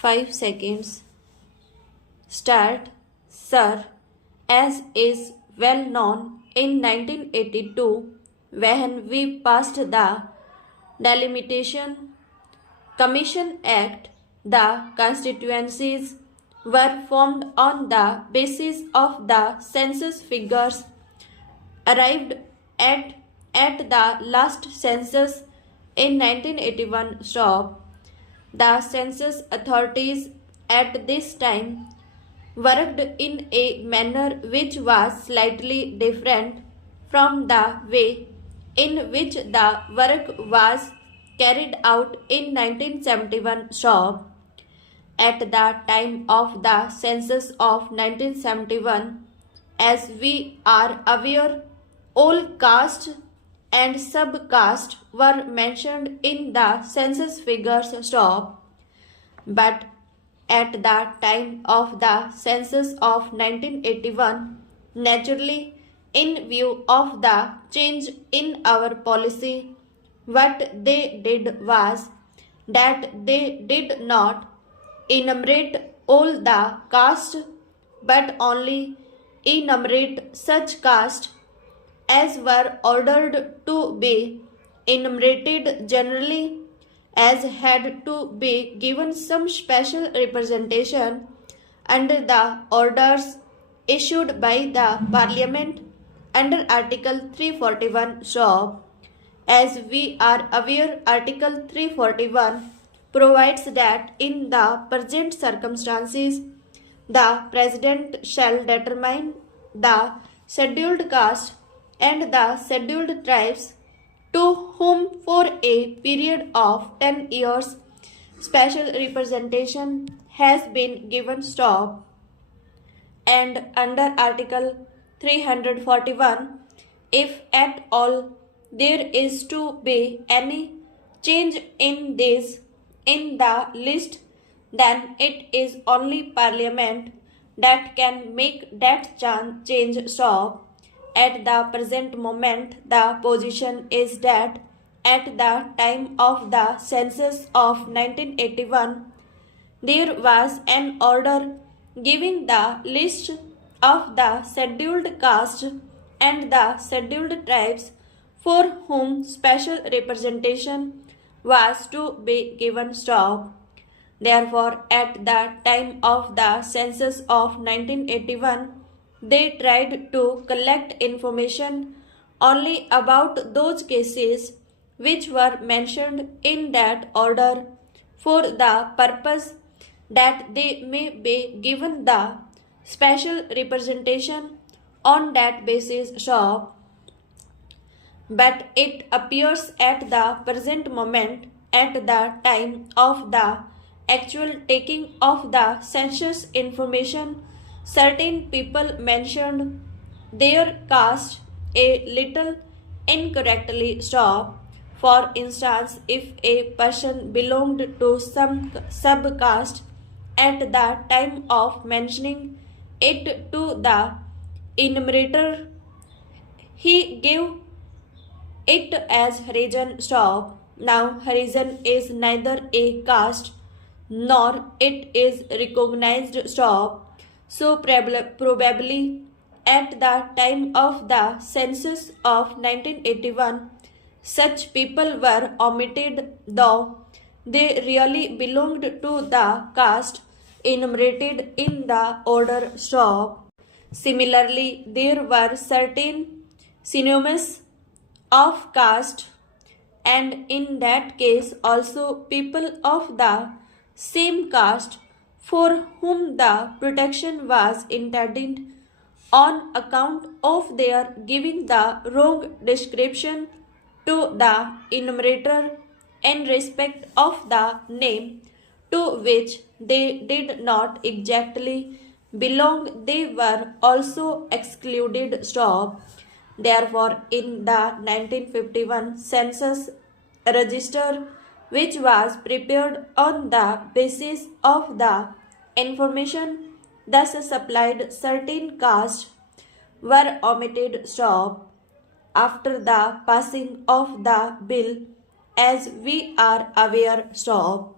5 seconds. Start. Sir, as is well known, in 1982, when we passed the Delimitation Commission Act, the constituencies were formed on the basis of the census figures arrived at the last census in 1981 stop. The census authorities at this time worked in a manner which was slightly different from the way in which the work was carried out in 1971 stop. At the time of the census of 1971, as we are aware, all caste and subcaste were mentioned in the census figures stop. But at the time of the census of 1981, naturally, in view of the change in our policy, what they did was that they did not enumerate all the caste but only enumerate such caste as were ordered to be enumerated generally, as had to be given some special representation under the orders issued by the Parliament under Article 341 stop. As we are aware, Article 341 provides that in the present circumstances, the President shall determine the scheduled caste and the scheduled tribes to whom for a period of 10 years special representation has been given stop. And under Article 341, if at all there is to be any change in this in the list, then it is only Parliament that can make that change stop. At the present moment, the position is that at the time of the census of 1981, there was an order giving the list of the scheduled caste and the scheduled tribes for whom special representation was to be given stop. Therefore, at the time of the census of 1981, they tried to collect information only about those cases which were mentioned in that order for the purpose that they may be given the special representation on that basis stop. But it appears at the present moment, at the time of the actual taking of the census information, certain people mentioned their caste a little incorrectly stop. For instance, if a person belonged to some subcaste at the time of mentioning it to the enumerator, he gave it as Harijan stop. Now Harijan is neither a caste nor it is recognized stop. So probably at the time of the census of 1981, such people were omitted, though they really belonged to the caste enumerated in the order stop. Similarly, there were certain synonyms of caste, and in that case also people of the same caste for whom the protection was intended on account of their giving the wrong description to the enumerator in respect of the name to which they did not exactly belong, they were also excluded stop. Therefore, in the 1951 census register, which was prepared on the basis of the information thus supplied, certain castes were omitted stop. After the passing of the bill, as we are aware stop.